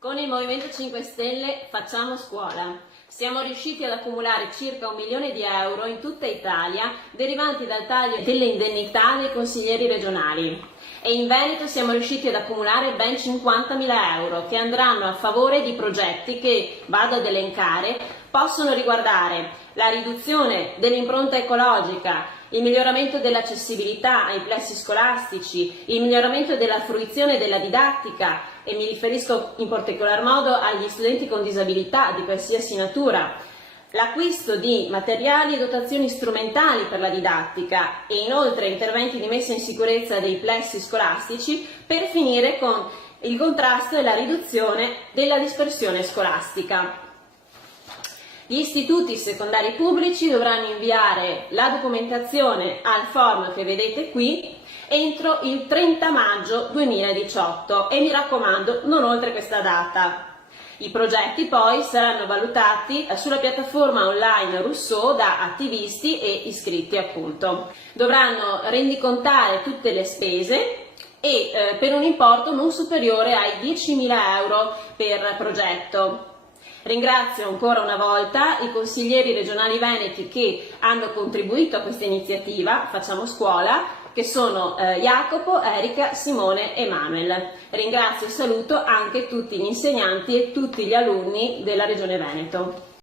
Con il Movimento 5 Stelle facciamo scuola. Siamo riusciti ad accumulare circa 1 milione di euro in tutta Italia derivanti dal taglio delle indennità dei consiglieri regionali. E in Veneto siamo riusciti ad accumulare ben 50.000 euro che andranno a favore di progetti che, vado ad elencare, possono riguardare la riduzione dell'impronta ecologica, il miglioramento dell'accessibilità ai plessi scolastici, il miglioramento della fruizione della didattica, e mi riferisco in particolar modo agli studenti con disabilità di qualsiasi natura, l'acquisto di materiali e dotazioni strumentali per la didattica e inoltre interventi di messa in sicurezza dei plessi scolastici per finire con il contrasto e la riduzione della dispersione scolastica. Gli istituti secondari pubblici dovranno inviare la documentazione al form che vedete qui entro il 30 maggio 2018 e mi raccomando non oltre questa data. I progetti poi saranno valutati sulla piattaforma online Rousseau da attivisti e iscritti appunto. Dovranno rendicontare tutte le spese e per un importo non superiore ai 10.000 euro per progetto. Ringrazio ancora una volta i consiglieri regionali veneti che hanno contribuito a questa iniziativa Facciamo Scuola, che sono Jacopo, Erika, Simone e Manuel. Ringrazio e saluto anche tutti gli insegnanti e tutti gli alunni della Regione Veneto.